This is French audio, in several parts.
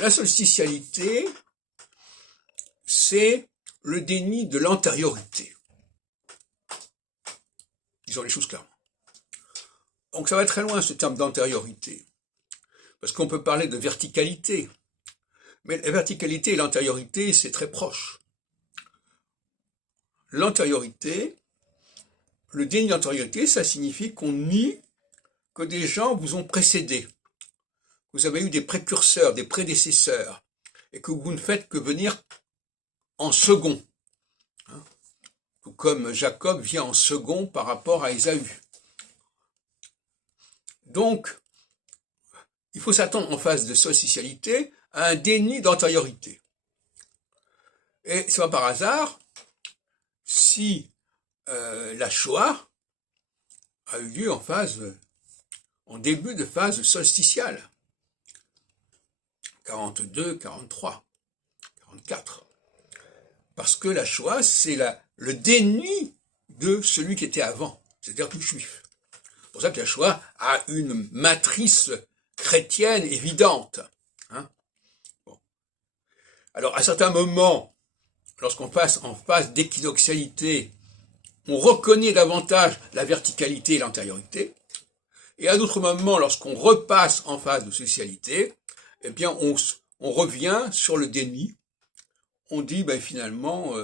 La solsticialité, c'est le déni de l'antériorité. Disons les choses clairement. Donc ça va très loin ce terme d'antériorité, parce qu'on peut parler de verticalité, mais la verticalité et l'antériorité, c'est très proche. L'antériorité, le déni d'antériorité, ça signifie qu'on nie que des gens vous ont précédé. Vous avez eu des précurseurs, des prédécesseurs, et que vous ne faites que venir en second. Tout comme Jacob vient en second par rapport à Ésaü. Donc, il faut s'attendre en phase de solsticialité à un déni d'antériorité. Et c'est pas par hasard si la Shoah a eu lieu en début de phase solsticiale. 42, 43, 44. Parce que la Shoah, c'est le déni de celui qui était avant, c'est-à-dire du juif. C'est pour ça que la Shoah a une matrice chrétienne évidente. Bon. Alors, à certains moments, lorsqu'on passe en phase d'équinoxialité, on reconnaît davantage la verticalité et l'antériorité. Et à d'autres moments, lorsqu'on repasse en phase de solsticialité, eh bien, on revient sur le déni. On dit, ben, finalement,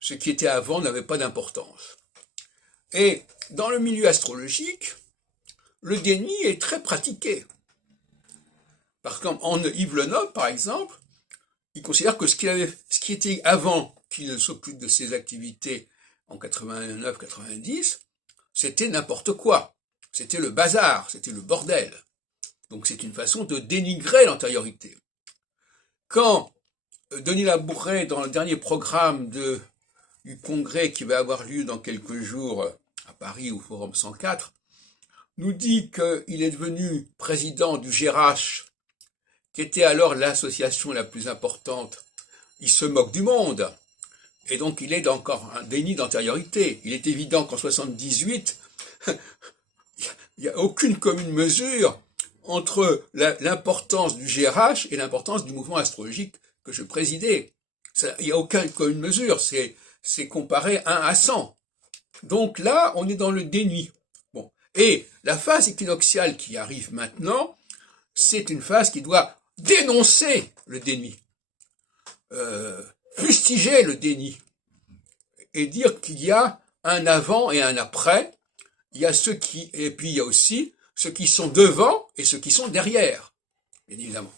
ce qui était avant n'avait pas d'importance. Et dans le milieu astrologique, le déni est très pratiqué. Par exemple, Yves Le Noble, par exemple, il considère que ce qui était avant qu'il ne s'occupe de ses activités en 89-90, c'était n'importe quoi. C'était le bazar, c'était le bordel. Donc c'est une façon de dénigrer l'antériorité. Quand Denis Labourret, dans le dernier programme du congrès qui va avoir lieu dans quelques jours à Paris au Forum 104, nous dit qu'il est devenu président du GERACH, qui était alors l'association la plus importante, il se moque du monde. Et donc il est encore un déni d'antériorité. Il est évident qu'en 78, il n'y a aucune commune mesure entre l'importance du GERACH et l'importance du mouvement astrologique que je présidais. Il n'y a aucune commune mesure, c'est comparé 1 à 100. Donc là, on est dans le déni. Bon. Et la phase équinoxiale qui arrive maintenant, c'est une phase qui doit dénoncer le déni, fustiger le déni, et dire qu'il y a un avant et un après. Il y a et puis il y a aussi ceux qui sont devant et ceux qui sont derrière, bien évidemment.